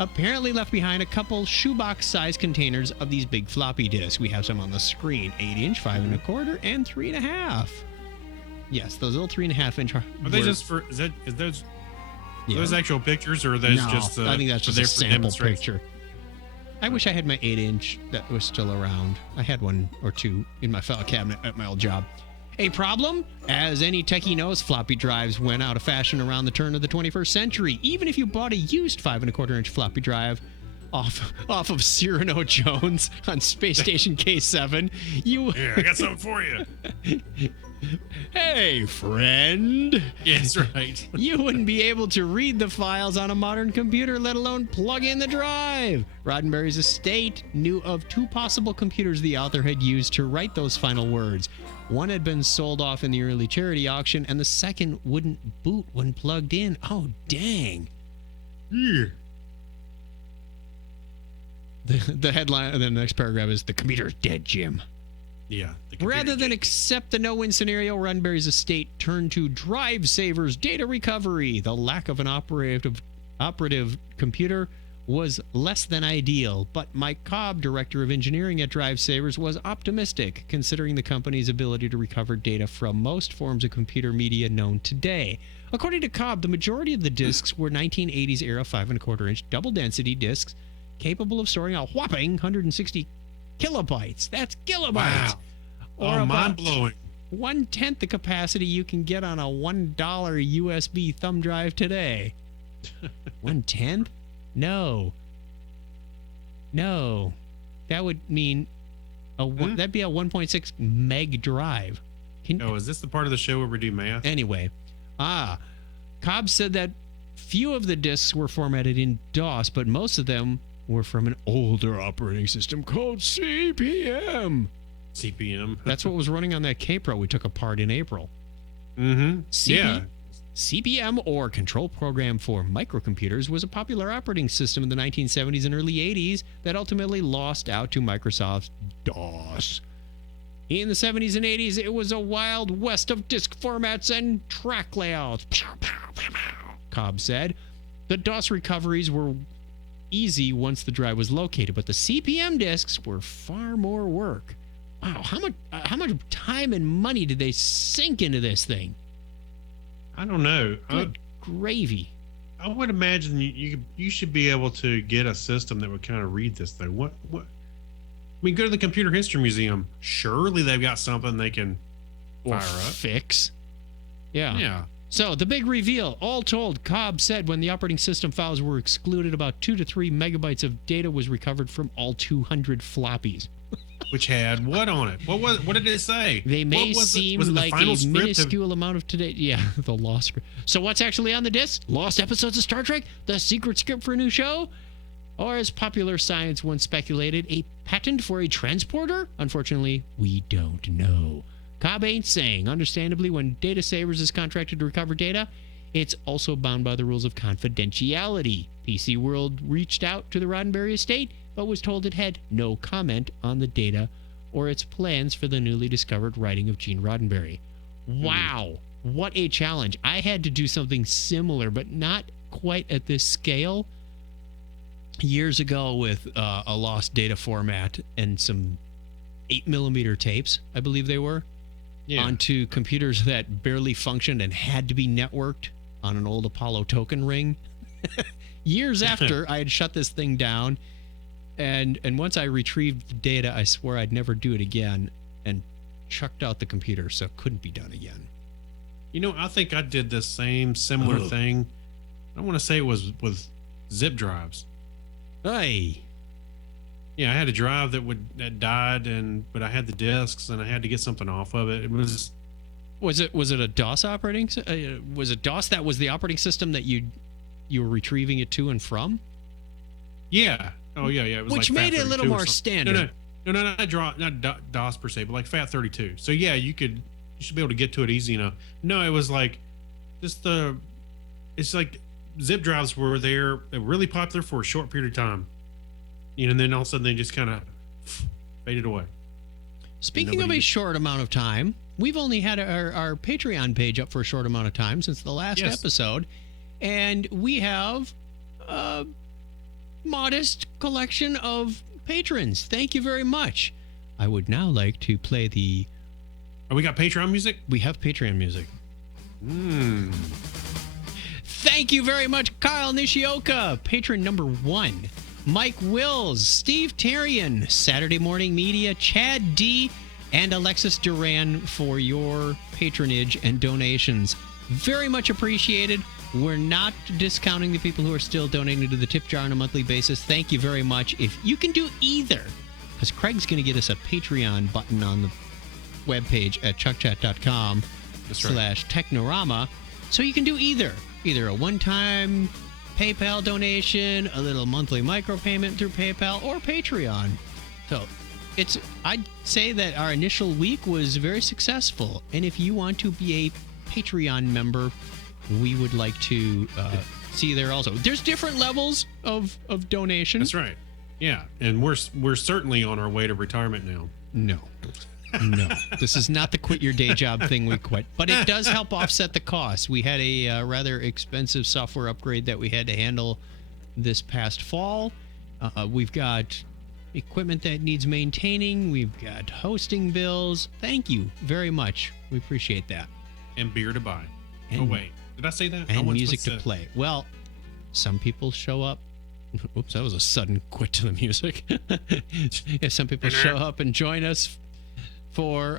apparently left behind a couple shoebox-sized containers of these big floppy disks. We have some on the screen: 8-inch, 5 1/4, and 3.5. Yes, those little 3.5-inch. Are they just for? Is those actual pictures, or are those just? I think that's just a sample picture. I wish I had my 8-inch that was still around. I had one or two in my file cabinet at my old job. A problem? As any techie knows, floppy drives went out of fashion around the turn of the 21st century. Even if you bought a used 5 1/4-inch floppy drive off of Cyrano Jones on Space Station K7, you... Here, I got something for you. Hey, friend. Yeah, that's right. You wouldn't be able to read the files on a modern computer, let alone plug in the drive. Roddenberry's estate knew of 2 possible computers the author had used to write those final words. One had been sold off in the early charity auction, and the second wouldn't boot when plugged in. Oh, dang. Yeah. The headline of the next paragraph is, "The computer's dead, Jim." Yeah. Rather than accept the no-win scenario, Roddenberry's estate turned to Drive Savers data recovery. The lack of an operative computer was less than ideal, but Mike Cobb, director of engineering at Drive Savers, was optimistic, considering the company's ability to recover data from most forms of computer media known today. According to Cobb, the majority of the disks were 1980s era 5 1/4-inch double-density disks capable of storing a whopping 160 kilobytes. That's kilobytes. Wow. Or mind-blowing. 1/10 the capacity you can get on a $1 USB thumb drive today. 1/10? No. That would mean that'd be a 1.6 meg drive. Is this the part of the show where we do math? Anyway, Cobb said that few of the disks were formatted in DOS, but most of them were from an older operating system called CPM. CPM. That's what was running on that K-Pro we took apart in April. Mm-hmm. Yeah. CPM, or Control Program for Microcomputers, was a popular operating system in the 1970s and early 80s that ultimately lost out to Microsoft's DOS. In the 70s and 80s, it was a wild west of disk formats and track layouts. Cobb said. The DOS recoveries were easy once the drive was located, but the CPM disks were far more work. Wow, how much time and money did they sink into this thing? I don't know. Good gravy. I would imagine you should be able to get a system that would kind of read this thing. What? I mean, go to the Computer History Museum. Surely they've got something they can fire up. Fix. Yeah. Yeah. So the big reveal. All told, Cobb said when the operating system files were excluded, about 2 to 3 megabytes of data was recovered from all 200 floppies. Which had what on it? What did it say? They may seem like a minuscule amount of today. Yeah, the lost script. So what's actually on the disc? Lost episodes of Star Trek? The secret script for a new show? Or, as Popular Science once speculated, a patent for a transporter? Unfortunately, we don't know. Cobb ain't saying. Understandably, when Data Savers is contracted to recover data, it's also bound by the rules of confidentiality. PC World reached out to the Roddenberry estate, but was told it had no comment on the data or its plans for the newly discovered writing of Gene Roddenberry. Wow, what a challenge. I had to do something similar, but not quite at this scale. Years ago with a lost data format and some 8mm tapes, I believe they were, onto computers that barely functioned and had to be networked on an old Apollo token ring. Years after I had shut this thing down, and once I retrieved the data, I swore I'd never do it again, and chucked out the computer, so it couldn't be done again. You know, I think I did the similar thing. I want to say it was with zip drives. Hey. Yeah, I had a drive that died, but I had the disks, and I had to get something off of it. It was. Was it a DOS operating? Was it DOS that was the operating system that you were retrieving it to and from? Yeah. Oh yeah. It was which like made it a little more standard. No, not DOS per se, but like FAT32. So yeah, you should be able to get to it easy enough. No, it was like it's like zip drives were really popular for a short period of time. and then all of a sudden they just kind of faded away. Speaking of a short amount of time, we've only had our Patreon page up for a short amount of time since the last episode, and we have a modest collection of patrons. Thank you very much. I would now like to play the... Oh, we got Patreon music? We have Patreon music. Thank you very much, Kyle Nishioka, patron number 1. Mike Wills, Steve Terrian, Saturday Morning Media, Chad D, and Alexis Duran for your patronage and donations. Very much appreciated. We're not discounting the people who are still donating to the tip jar on a monthly basis. Thank you very much. If you can do either, because Craig's going to get us a Patreon button on the webpage at chuckchat.com/Technorama. So you can do either a one-time PayPal donation, a little monthly micropayment through PayPal, or Patreon. So I'd say that our initial week was very successful. And if you want to be a Patreon member, we would like to see you there also. There's different levels of donation. That's right. Yeah, and we're certainly on our way to retirement now. No, this is not the quit your day job thing we quit, but it does help offset the cost. We had a rather expensive software upgrade that we had to handle this past fall. We've got equipment that needs maintaining. We've got hosting bills. Thank you very much. We appreciate that. And beer to buy. Oh, wait. Did I say that? And music to play. Well, some people show up. Oops, that was a sudden quit to the music. If some people show up and join us for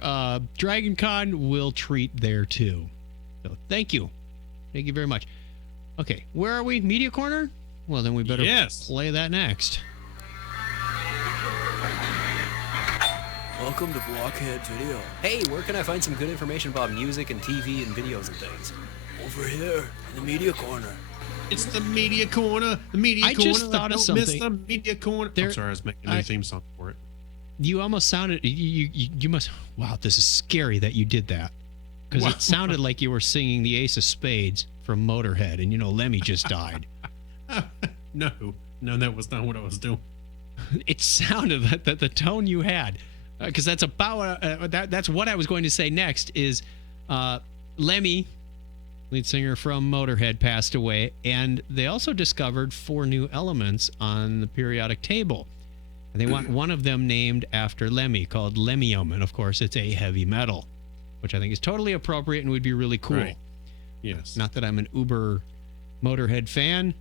Dragon Con, we'll treat there too. So thank you. Thank you very much. Okay, where are we? Media Corner? Well, then we better play that next. Welcome to Blockhead Video. Hey, where can I find some good information about music and TV and videos and things? Over here, in the Media Corner. It's the Media Corner. The Media Corner. I just thought of something. Miss the Media Corner. I'm sorry, I was making a new theme song for it. You almost sounded... You must... Wow, this is scary that you did that. Because it sounded like you were singing the Ace of Spades from Motorhead, and Lemmy just died. No, that was not what I was doing. It sounded that the tone you had... Because that's about that's what I was going to say next is Lemmy, lead singer from Motorhead, passed away, and they also discovered 4 new elements on the periodic table. And they want one of them named after Lemmy, called Lemmium, and of course it's a heavy metal, which I think is totally appropriate and would be really cool. Right. Yes. Not that I'm an uber Motorhead fan.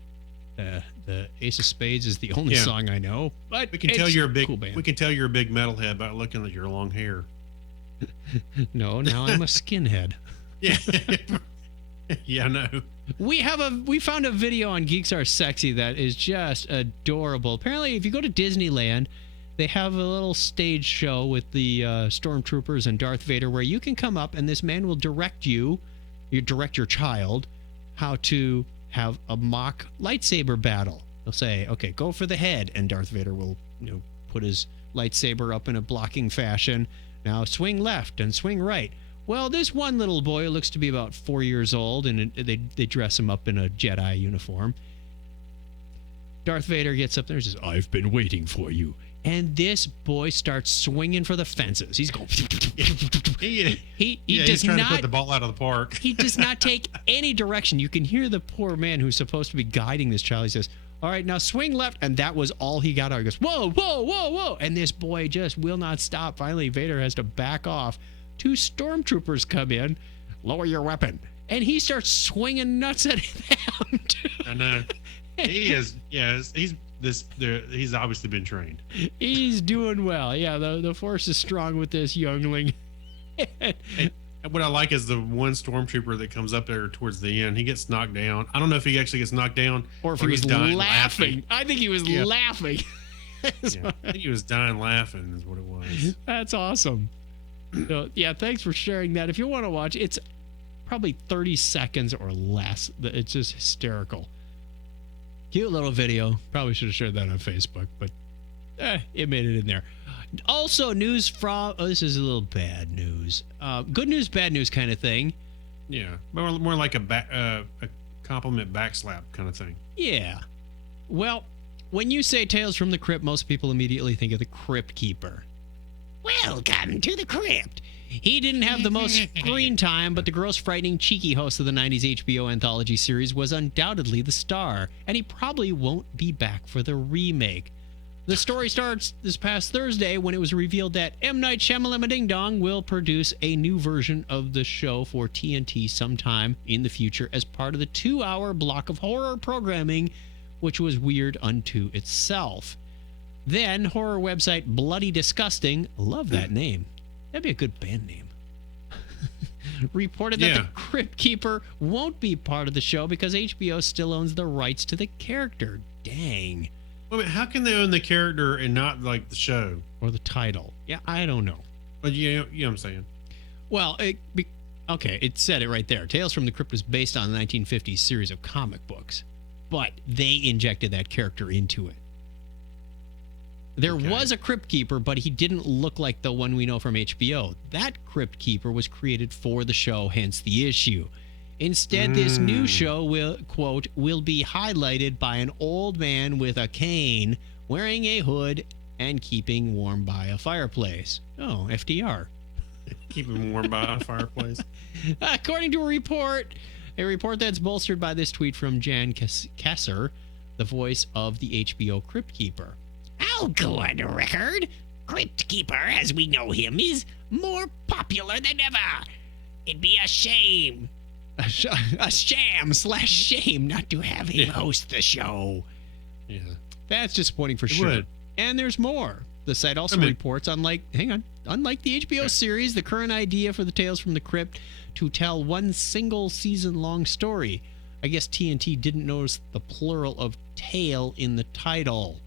The Ace of Spades is the only song I know, but we can tell you're a big cool band. We can tell you're a big metalhead by looking at your long hair. No, now I'm a skinhead. Yeah. Yeah, I know. We found a video on Geeks Are Sexy that is just adorable. Apparently, if you go to Disneyland, they have a little stage show with the stormtroopers and Darth Vader where you can come up and this man will direct your child how to have a mock lightsaber battle. They'll say, okay, go for the head, and Darth Vader will put his lightsaber up in a blocking fashion. Now swing left and swing right. Well, this one little boy looks to be about 4 years old, and they dress him up in a Jedi uniform. Darth Vader gets up there and says, I've been waiting for you. And this boy starts swinging for the fences. He's going... He's trying to put the ball out of the park. He does not take any direction. You can hear the poor man who's supposed to be guiding this child. He says, all right, now swing left. And that was all he got out. He goes, whoa, whoa, whoa, whoa. And this boy just will not stop. Finally, Vader has to back off. 2 stormtroopers come in. Lower your weapon. And he starts swinging nuts at them, too. I know. He is, he's obviously been trained. He's doing well. Yeah, the force is strong with this youngling. And what I like is the one stormtrooper that comes up there towards the end. He gets knocked down. I don't know if he actually gets knocked down or if he was dying laughing. I think he was laughing. I think he was dying laughing is what it was. That's awesome. So, thanks for sharing that. If you want to watch, it's probably 30 seconds or less. It's just hysterical. Cute little video. Probably should have shared that on Facebook, but it made it in there. Also, news from... Oh, this is a little bad news. Good news, bad news kind of thing. Yeah. More like a compliment backslap kind of thing. Yeah. Well, When you say Tales from the Crypt, most people immediately think of the Crypt Keeper. Welcome to the Crypt. He didn't have the most screen time, but the gross, frightening, cheeky host of the 90s HBO anthology series was undoubtedly the star, and he probably won't be back for the remake. The story starts this past Thursday when it was revealed that M. Night Shyamalan Ding Dong will produce a new version of the show for TNT sometime in the future as part of the 2-hour block of horror programming, which was weird unto itself. Then, horror website Bloody Disgusting, love that name. That'd be a good band name. Reported that the Crypt Keeper won't be part of the show because HBO still owns the rights to the character. Dang. Wait, how can they own the character and not like the show or the title? Yeah, I don't know. But you know what I'm saying. Well, okay, it said it right there. Tales from the Crypt was based on the 1950s series of comic books, but they injected that character into it. There was a Crypt Keeper, but he didn't look like the one we know from HBO. That Crypt Keeper was created for the show, hence the issue. Instead, this new show will, quote, will be highlighted by an old man with a cane, wearing a hood, and keeping warm by a fireplace. Oh, FDR. Keeping warm by a fireplace. According to a report that's bolstered by this tweet from Jan Kasser, the voice of the HBO Crypt Keeper. I'll go on record. Crypt Keeper, as we know him, is more popular than ever. It'd be a shame. A sham/shame not to have him host the show. Yeah. That's disappointing for sure. Would. And there's more. The site also reports, unlike the HBO series, the current idea for the Tales from the Crypt to tell one single season-long story. I guess TNT didn't notice the plural of tale in the title.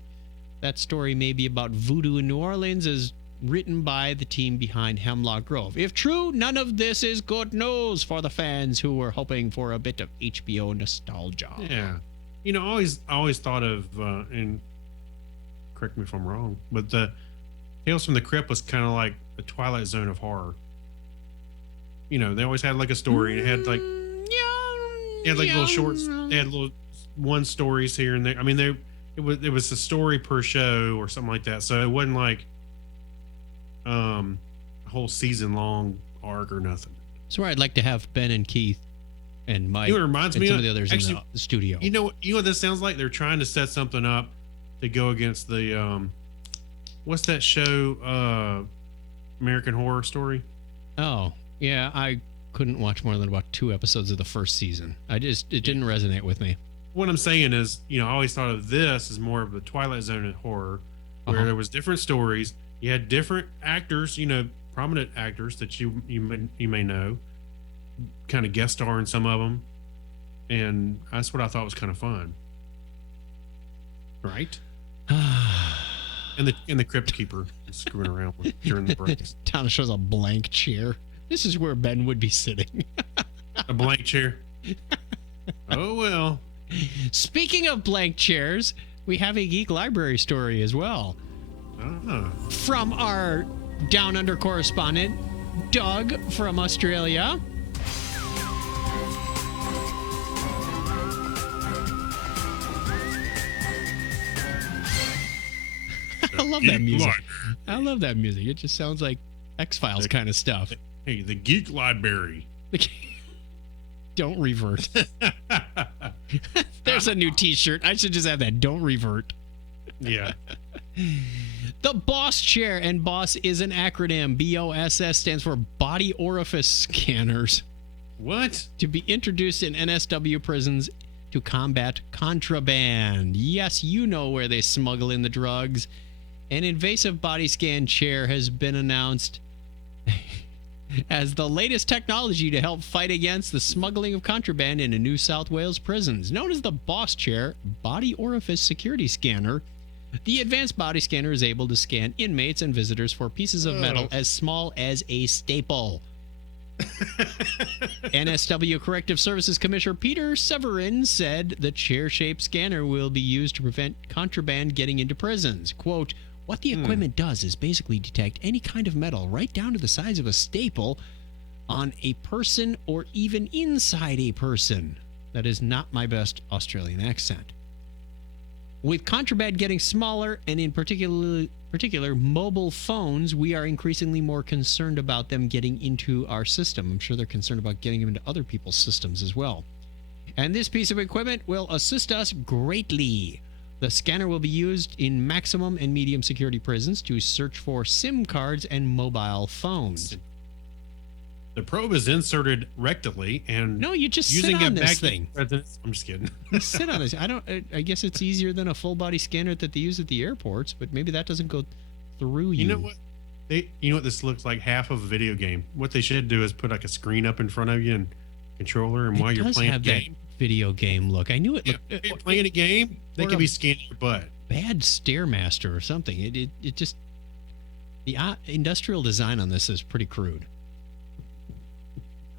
That story may be about voodoo in New Orleans, as written by the team behind Hemlock Grove. If true, none of this is good news for the fans who were hoping for a bit of HBO nostalgia. Yeah. You know, I always thought of, and correct me if I'm wrong, but the Tales from the Crypt was kind of like the Twilight Zone of horror. You know, they always had like a story, and it had like, little shorts, they had little one stories here and there. I mean, it was a story per show or something like that. So it wasn't like a whole season long arc or nothing. So I'd like to have Ben and Keith and Mike, you know, it reminds and me some of the others in the studio. You know what this sounds like? They're trying to set something up to go against the what's that show? American Horror Story. Oh yeah, I couldn't watch more than about 2 episodes of the first season. It didn't resonate with me. What I'm saying is, you know, I always thought of this as more of the Twilight Zone of horror, where there was different stories. You had different actors, you know, prominent actors that you may know, kind of guest star in some of them, and that's what I thought was kind of fun, right? and the Crypt Keeper screwing around with during the breaks. Tana shows a blank chair. This is where Ben would be sitting. A blank chair. Oh well. Speaking of blank chairs, we have a Geek Library story as well. From our Down Under correspondent, Doug from Australia. I love that music. I love that music. It just sounds like X-Files kind of stuff. Hey, the Geek Library. Don't revert. There's a new t-shirt. I should just have that. Don't revert. Yeah. The BOSS chair, and BOSS is an acronym. BOSS stands for Body Orifice Scanners. What? To be introduced in NSW prisons to combat contraband. Yes, you know where they smuggle in the drugs. An invasive body scan chair has been announced as the latest technology to help fight against the smuggling of contraband into New South Wales prisons. Known as the BOSS chair, Body Orifice Security Scanner, the advanced body scanner is able to scan inmates and visitors for pieces of metal as small as a staple. NSW Corrective Services Commissioner Peter Severin said the chair-shaped scanner will be used to prevent contraband getting into prisons. Quote, what the equipment does is basically detect any kind of metal right down to the size of a staple on a person or even inside a person. That is not my best Australian accent. With contraband getting smaller, and in particular mobile phones, we are increasingly more concerned about them getting into our system. I'm sure they're concerned about getting them into other people's systems as well. And this piece of equipment will assist us greatly. The scanner will be used in maximum and medium security prisons to search for SIM cards and mobile phones. The probe is inserted rectally, and no, you just using sit on a this magnet thing. presence. I'm just kidding. You sit on this. I guess it's easier than a full body scanner that they use at the airports, but maybe that doesn't go through you. You know what? You know what this looks like? Half of a video game. What they should do is put like a screen up in front of you and controller, and while you're playing a game, that video game look. I knew it. If you're playing a game, they could be scanning your butt. Bad Stairmaster or something. It just, the industrial design on this is pretty crude.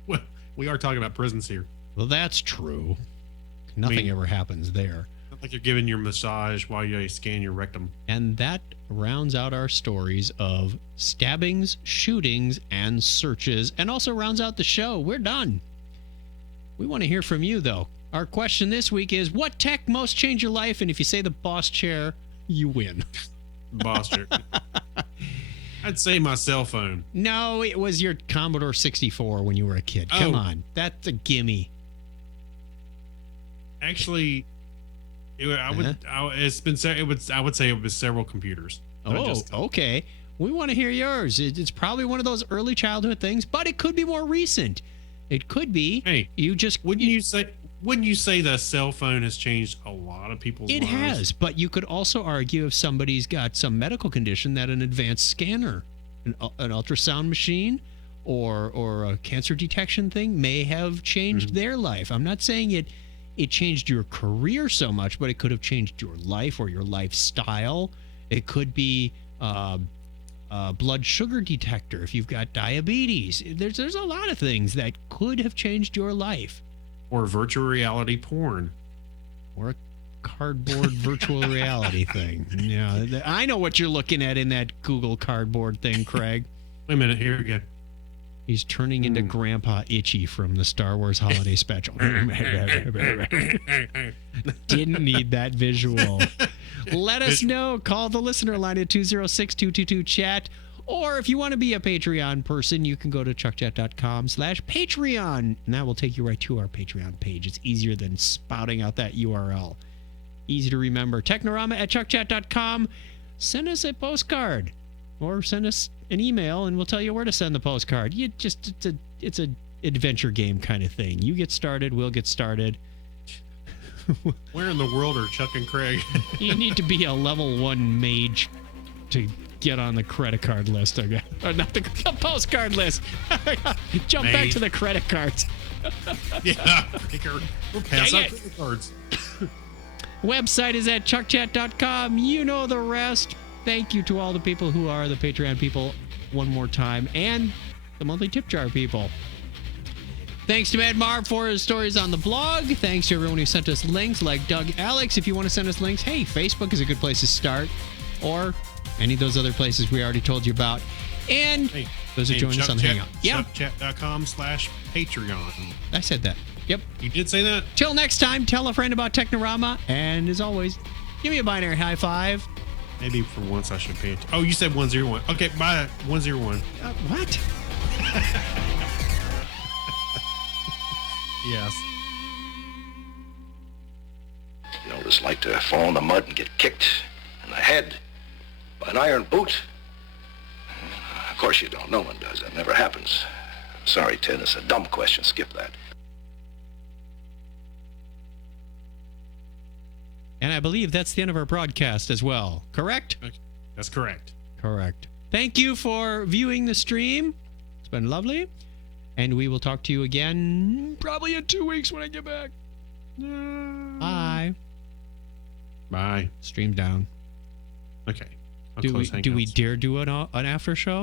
Well, we are talking about prisons here. Well, that's true. Nothing ever happens there. Not like you're giving your massage while you scan your rectum. And that rounds out our stories of stabbings, shootings, and searches, and also rounds out the show. We're done. We want to hear from you, though. Our question this week is, what tech most changed your life? And if you say the boss chair, you win. Boss chair. I'd say my cell phone. No, it was your Commodore 64 when you were a kid. Come on. That's a gimme. Actually, I would say it was several computers. Okay. We want to hear yours. It's probably one of those early childhood things, but it could be more recent. It could be. Hey, wouldn't you say the cell phone has changed a lot of people's lives? It has, but you could also argue if somebody's got some medical condition that an advanced scanner, an ultrasound machine, or a cancer detection thing may have changed their life. I'm not saying it changed your career so much, but it could have changed your life or your lifestyle. It could be blood sugar detector if you've got diabetes. There's a lot of things that could have changed your life. Or virtual reality porn. Or a cardboard virtual reality thing. Yeah, I know what you're looking at in that Google Cardboard thing, Craig. Wait a minute, here we go. He's turning into Grandpa Itchy from the Star Wars Holiday Special. Didn't need that visual. Let us know. Call the listener line at 206-222-CHAT. Or if you want to be a Patreon person, you can go to chuckchat.com/Patreon. And that will take you right to our Patreon page. It's easier than spouting out that URL. Easy to remember. Technorama at chuckchat.com. Send us a postcard. Or send us an email and we'll tell you where to send the postcard. It's a adventure game kind of thing. You get started, we'll get started. Where in the world are Chuck and Craig? You need to be a level 1 mage to get on the credit card list. Or not the postcard list. Jump back to the credit cards. Yeah, we'll pass out credit cards. Website is at chuckchat.com. You know the rest. Thank you to all the people who are the Patreon people one more time, and the monthly tip jar people. Thanks to Mad Marv for his stories on the blog. Thanks to everyone who sent us links, like Doug Alex. If you want to send us links, hey, Facebook is a good place to start, or any of those other places we already told you about. And those who join us on the Hangout. Yeah. Chuckchat.com/Patreon. I said that. Yep. You did say that? Till next time, tell a friend about Technorama. And as always, give me a binary high five. Maybe for once I should pay it. Oh, you said 101. Okay, bye. 101. What? Yes. You know what it's like to fall in the mud and get kicked in the head by an iron boot? Of course you don't. No one does. That never happens. Sorry, Ted. It's a dumb question. Skip that. And I believe that's the end of our broadcast as well. Correct? That's correct. Correct. Thank you for viewing the stream. It's been lovely. And we will talk to you again probably in 2 weeks when I get back. Bye. Bye. Stream down. Okay. Do we dare do an after show?